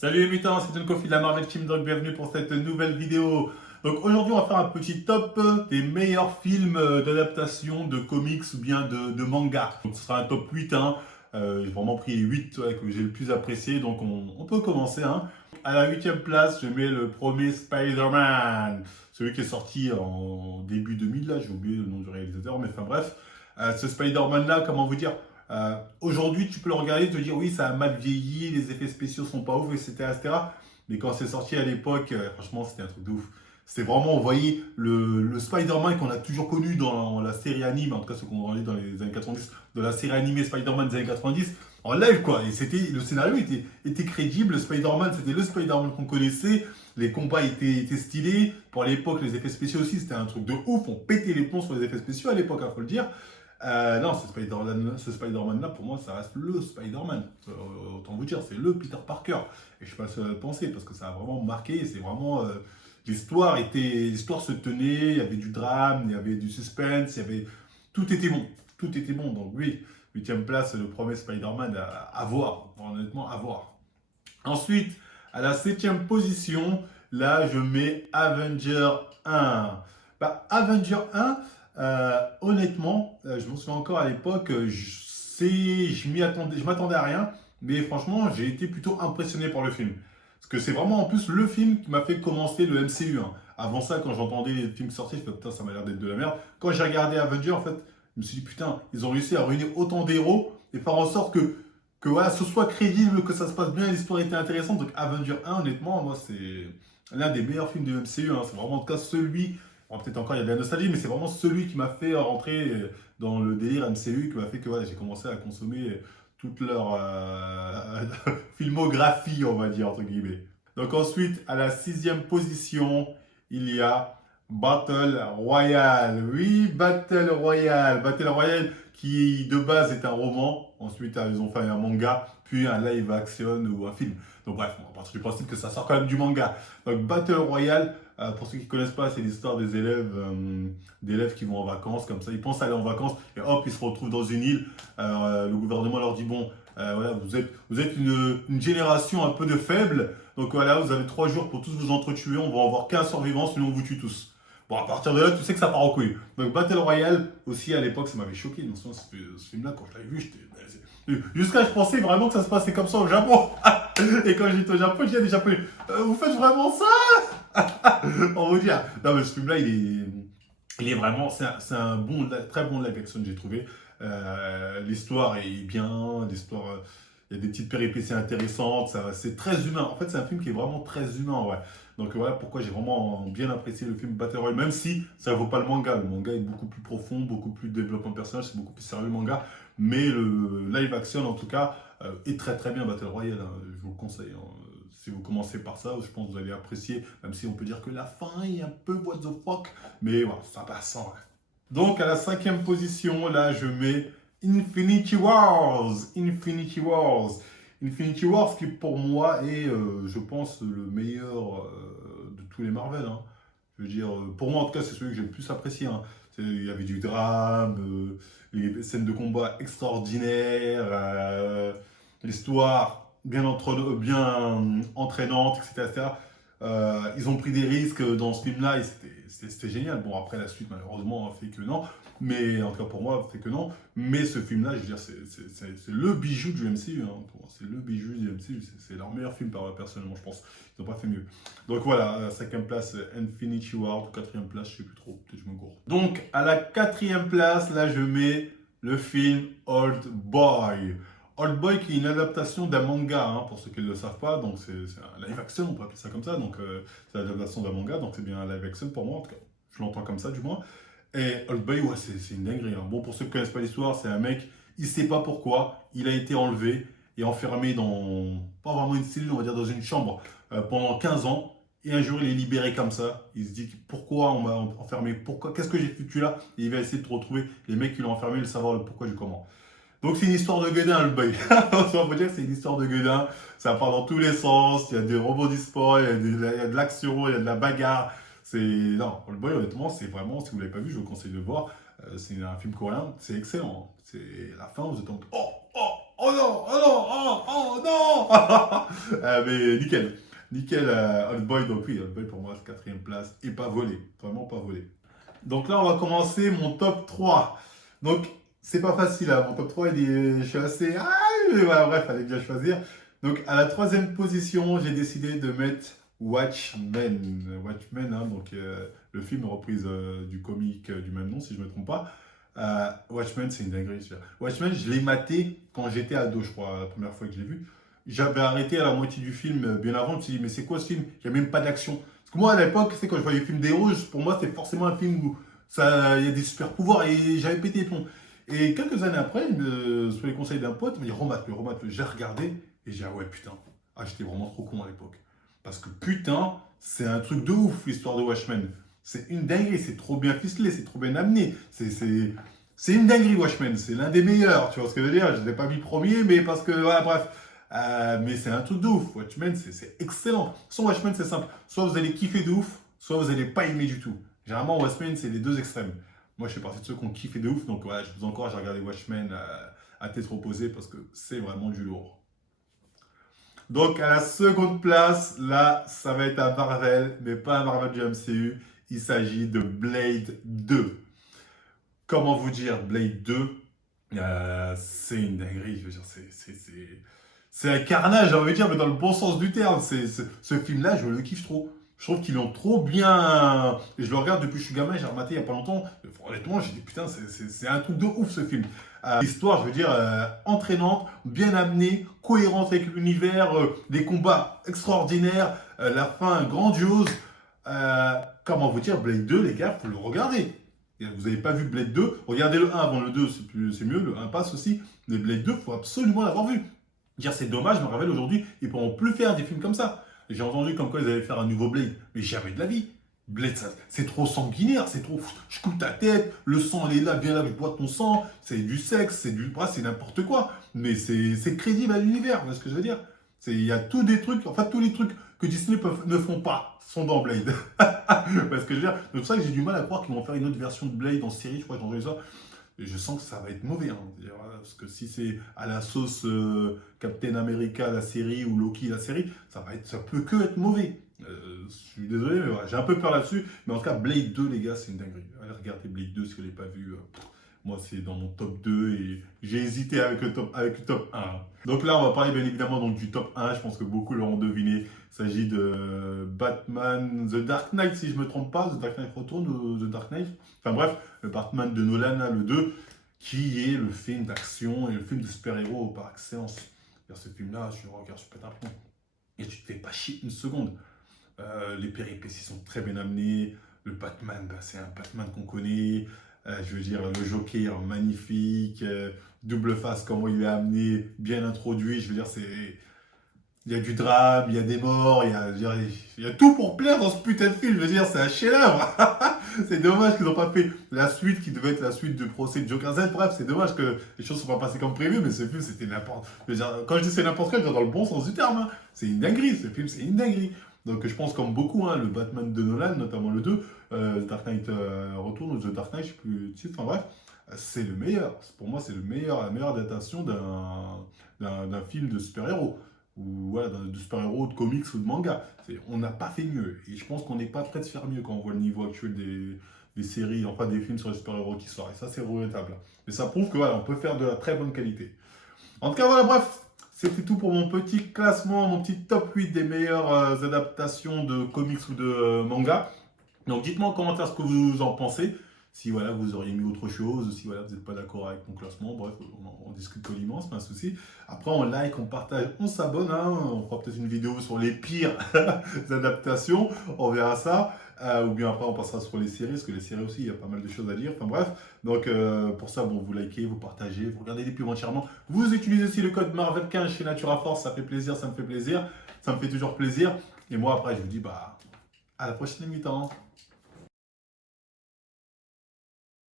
Salut les mutants, c'est John Coffey de la Marvel Team Dog, bienvenue pour cette nouvelle vidéo. Donc aujourd'hui on va faire un petit top des meilleurs films d'adaptation de comics ou bien de manga. Donc ce sera un top 8, hein. J'ai vraiment pris les 8 que j'ai le plus apprécié, donc on peut commencer. Hein. À la 8e place, je mets le premier Spider-Man, celui qui est sorti en début 2000, là j'ai oublié le nom du réalisateur, mais enfin bref. Ce Spider-Man là, comment vous dire, aujourd'hui, tu peux le regarder et te dire oui, ça a mal vieilli, les effets spéciaux sont pas ouf, etc. etc. Mais quand c'est sorti à l'époque, franchement, c'était un truc de ouf. C'était vraiment, on voyait le Spider-Man qu'on a toujours connu dans la série anime, en tout cas ce qu'on voyait dans les années 90, de la série animée Spider-Man des années 90, en live quoi. Et le scénario était crédible, le Spider-Man c'était le Spider-Man qu'on connaissait, les combats étaient stylés. Pour l'époque, les effets spéciaux aussi, c'était un truc de ouf, on pétait les plombs sur les effets spéciaux à l'époque, il faut le dire. Non, ce Spider-Man là, pour moi, ça reste le Spider-Man. Autant vous dire, c'est le Peter Parker. Et je ne sais pas ce que vous pensez, parce que ça a vraiment marqué. C'est vraiment. L'histoire se tenait, il y avait du drame, il y avait du suspense, il y avait. Tout était bon. Tout était bon. Donc, oui, 8e place, le premier Spider-Man à voir. Honnêtement, à voir. Ensuite, à la 7e position, là, je mets Avenger 1. Bah, Avenger 1, honnêtement, je me souviens encore à l'époque, je m'attendais à rien, mais franchement, j'ai été plutôt impressionné par le film. Parce que c'est vraiment en plus le film qui m'a fait commencer le MCU. Hein. Avant ça, quand j'entendais les films sortir, je me disais, putain, ça m'a l'air d'être de la merde. Quand j'ai regardé Avenger, en fait, je me suis dit, putain, ils ont réussi à ruiner autant d'héros et faire en sorte que voilà, ce soit crédible, que ça se passe bien, l'histoire était intéressante. Donc Avenger 1, honnêtement, moi, c'est l'un des meilleurs films de MCU. Hein. C'est vraiment en tout cas celui, bon, peut-être encore il y a de la nostalgie, mais c'est vraiment celui qui m'a fait rentrer dans le délire MCU, qui m'a fait que voilà, j'ai commencé à consommer toute leur filmographie, on va dire, entre guillemets. Donc ensuite, à la 6e position, il y a Battle Royale. Oui, Battle Royale. Battle Royale qui de base est un roman. Ensuite, ils ont fait un manga, puis un live action ou un film. Donc bref, on va partir du principe que ça sort quand même du manga. Donc Battle Royale, pour ceux qui ne connaissent pas, c'est l'histoire d'élèves qui vont en vacances comme ça. Ils pensent aller en vacances et hop, ils se retrouvent dans une île. Le gouvernement leur dit bon, voilà, vous êtes une génération un peu de faibles. Donc voilà, vous avez 3 jours pour tous vous entretuer. On va avoir 15 survivants, sinon on vous tue tous. Bon, à partir de là, tu sais que ça part en couille. Donc, Battle Royale, aussi à l'époque, ça m'avait choqué. Dans ce film-là, quand je l'avais vu, jusqu'à je pensais vraiment que ça se passait comme ça au Japon. Et quand j'étais au Japon, j'ai dit à des Japonais, vous faites vraiment ça? On vous dit, ah, non, mais ce film-là, il est vraiment, c'est un bon, très bon live action, j'ai trouvé. L'histoire est bien, il y a des petites péripéties intéressantes, c'est très humain. En fait, c'est un film qui est vraiment très humain, ouais. Donc voilà pourquoi j'ai vraiment bien apprécié le film Battle Royale, même si ça ne vaut pas le manga. Le manga est beaucoup plus profond, beaucoup plus développement de personnage, c'est beaucoup plus sérieux le manga. Mais le live action, en tout cas, est très très bien Battle Royale. Hein. Je vous le conseille. Hein. Si vous commencez par ça, je pense que vous allez apprécier, même si on peut dire que la fin est un peu what the fuck. Mais voilà, ça passe. Hein. Donc à la 5e position, là, je mets Infinity Wars. Infinity Wars. Infinity Wars qui pour moi est, je pense, le meilleur de tous les Marvel. Hein. Je veux dire, pour moi en tout cas, c'est celui que j'ai le plus apprécié. Hein. Il y avait du drame, les scènes de combat extraordinaires, l'histoire bien entraînante, etc. etc. Ils ont pris des risques dans ce film-là et c'était génial. Bon, après, la suite, malheureusement, a fait que non. Mais en tout cas, pour moi, fait que non. Mais ce film-là, je veux dire, c'est le bijou du MCU. Hein. C'est le bijou du MCU. C'est leur meilleur film, personnellement, je pense. Ils n'ont pas fait mieux. Donc voilà, 5e place, Infinity War. 4e place, je ne sais plus trop. Peut-être que je me gourre. Donc, à la 4e place, là, je mets le film Old Boy. Old Boy qui est une adaptation d'un manga, hein, pour ceux qui ne le savent pas. Donc c'est un live action, on peut appeler ça comme ça. Donc c'est l'adaptation d'un manga, donc c'est bien un live action pour moi. En tout cas, je l'entends comme ça du moins. Et Old Boy, ouais, c'est une dinguerie. Hein. Bon, pour ceux qui ne connaissent pas l'histoire, c'est un mec, il ne sait pas pourquoi, il a été enlevé et enfermé dans, pas vraiment une cellule, on va dire dans une chambre, pendant 15 ans. Et un jour, il est libéré comme ça. Il se dit pourquoi on m'a enfermé, pourquoi, qu'est-ce que j'ai foutu là? Et il va essayer de retrouver les mecs qui l'ont enfermé, le savoir le pourquoi du comment. Donc c'est une histoire de gueudin, le boy. On peut dire que c'est une histoire de gueudin. Ça part dans tous les sens. Il y a des rebondissements, il y a de l'action, il y a de la bagarre. Non, le boy, honnêtement, c'est vraiment, si vous ne l'avez pas vu, je vous conseille de le voir. C'est un film coréen, c'est excellent. Hein. C'est la fin, vous êtes en mode, oh, oh, Oh non, oh non, oh non. Mais nickel. Nickel, Oldboy. Donc oui, Oldboy pour moi, c'est quatrième place. Et pas volé. Vraiment pas volé. Donc là, on va commencer mon top 3. Donc, c'est pas facile, hein. Mon top 3, je suis assez... Ah, mais voilà, bref, fallait bien choisir. Donc, à la troisième position, j'ai décidé de mettre Watchmen. Watchmen, hein, donc le film reprise du comic du même nom, si je ne me trompe pas. Watchmen, c'est une dinguerie. Watchmen, je l'ai maté quand j'étais ado, je crois, la première fois que je l'ai vu. J'avais arrêté à la moitié du film bien avant. Je me suis dit, mais c'est quoi ce film? Il n'y a même pas d'action. Parce que moi, à l'époque, c'est quand je voyais le film des héros, pour moi, c'était forcément un film où il y a des super pouvoirs et j'avais pété les plombs. Et quelques années après, sur les conseils d'un pote, il m'a dit remate-le. J'ai regardé et j'ai dit, ah ouais, putain. Ah, j'étais vraiment trop con à l'époque. Parce que putain, c'est un truc de ouf, l'histoire de Watchmen. C'est une dinguerie, c'est trop bien ficelé, c'est trop bien amené. C'est une dinguerie, Watchmen. C'est l'un des meilleurs, tu vois ce que je veux dire. Je ne l'ai pas mis premier, mais parce que, voilà, bref. Mais c'est un truc de ouf. Watchmen, c'est excellent. Sans Watchmen, c'est simple. Soit vous allez kiffer de ouf, soit vous n'allez pas aimer du tout. Généralement, Watchmen, c'est les deux extrêmes. Moi, je fais partie de ceux qui ont kiffé de ouf. Donc, ouais, je vous encourage à regarder Watchmen à tête reposée parce que c'est vraiment du lourd. Donc, à la seconde place, là, ça va être un Marvel, mais pas un Marvel du MCU. Il s'agit de Blade 2. Comment vous dire, Blade 2, c'est une dinguerie. Je veux dire, c'est un carnage, j'ai envie de dire, mais dans le bon sens du terme. Ce film-là, je le kiffe trop. Je trouve qu'ils l'ont trop bien. Et je le regarde depuis que je suis gamin, j'ai rematé il n'y a pas longtemps. Honnêtement, j'ai dit putain, c'est un truc de ouf ce film. L'histoire, je veux dire, entraînante, bien amenée, cohérente avec l'univers, des combats extraordinaires, la fin grandiose. Comment vous dire, Blade 2, les gars, faut le regarder. Et vous n'avez pas vu Blade 2, regardez le 1 avant le 2, c'est mieux, le 1 passe aussi. Mais Blade 2, il faut absolument l'avoir vu. Dire c'est dommage, je me rappelle aujourd'hui, ils ne pourront plus faire des films comme ça. J'ai entendu comme quoi ils allaient faire un nouveau Blade, mais jamais de la vie. Blade, c'est trop sanguinaire, c'est trop. Je coupe ta tête, le sang elle est là, viens là, je bois ton sang, c'est du sexe, c'est du. C'est n'importe quoi. Mais c'est crédible à l'univers, vous voyez ce que je veux dire? Il y a tous des trucs, en fait, tous les trucs que Disney ne font pas sont dans Blade. Parce que je veux dire, c'est pour ça que j'ai du mal à croire qu'ils vont faire une autre version de Blade en série, je crois que j'ai entendu ça. Et je sens que ça va être mauvais. Hein. Parce que si c'est à la sauce Captain America la série ou Loki la série, ça peut que être mauvais. Je suis désolé, mais voilà, j'ai un peu peur là-dessus. Mais en tout cas, Blade 2, les gars, c'est une dinguerie. Allez regarder Blade 2 si vous ne l'avez pas vu. Moi, c'est dans mon top 2 et j'ai hésité avec le top 1. Donc là, on va parler bien évidemment donc, du top 1. Je pense que beaucoup l'auront deviné. Il s'agit de Batman The Dark Knight, si je ne me trompe pas. The Dark Knight Return ou The Dark Knight. Enfin bref, le Batman de Nolan, là, le 2, qui est le film d'action et le film de super-héros par excellence. Ce film-là, je le regarde, je pète un plomb. Et tu te fais pas chier une seconde. Les péripéties sont très bien amenées. Le Batman, c'est un Batman qu'on connaît. Je veux dire, le Joker, magnifique. Double face, comment il est amené, bien introduit. Je veux dire, il y a du drame, il y a des morts, il y a tout pour plaire dans ce putain de film. Je veux dire, c'est un chef-d'œuvre. C'est dommage qu'ils n'ont pas fait la suite qui devait être la suite du procès de Joker Z. Bref, c'est dommage que les choses ne soient pas passées comme prévu, mais ce film, c'était n'importe. Quand je dis c'est n'importe quoi, je veux dire dans le bon sens du terme. Hein. C'est une dinguerie, ce film, c'est une dinguerie. Donc je pense comme beaucoup, hein, le Batman de Nolan, notamment le 2, Dark Knight Return ou The Dark Knight, je ne sais plus le titre, enfin bref, c'est le meilleur. Pour moi, c'est la meilleure adaptation d'un film de super-héros. Ou voilà, de super-héros, de comics ou de manga. On n'a pas fait mieux. Et je pense qu'on n'est pas prêt de faire mieux quand on voit le niveau actuel des séries, enfin des films sur les super-héros qui sortent. Et ça, c'est regrettable. Mais ça prouve que voilà, on peut faire de la très bonne qualité. En tout cas, voilà, bref, c'était tout pour mon petit classement, mon petit top 8 des meilleures adaptations de comics ou de manga. Donc dites-moi en commentaire ce que vous en pensez. Si voilà, vous auriez mis autre chose, si voilà, vous n'êtes pas d'accord avec mon classement, bref, on discute poliment, c'est pas un souci. Après, on like, on partage, on s'abonne, hein, on fera peut-être une vidéo sur les pires adaptations, on verra ça. Ou bien après, on passera sur les séries, parce que les séries aussi, il y a pas mal de choses à dire. Enfin bref, donc pour ça, bon, vous likez, vous partagez, vous regardez les pubs entièrement. Vous utilisez aussi le code Marvel15 chez Natura Force, ça fait plaisir, ça me fait plaisir, ça me fait toujours plaisir. Et moi, après, je vous dis, bah, à la prochaine mi-temps.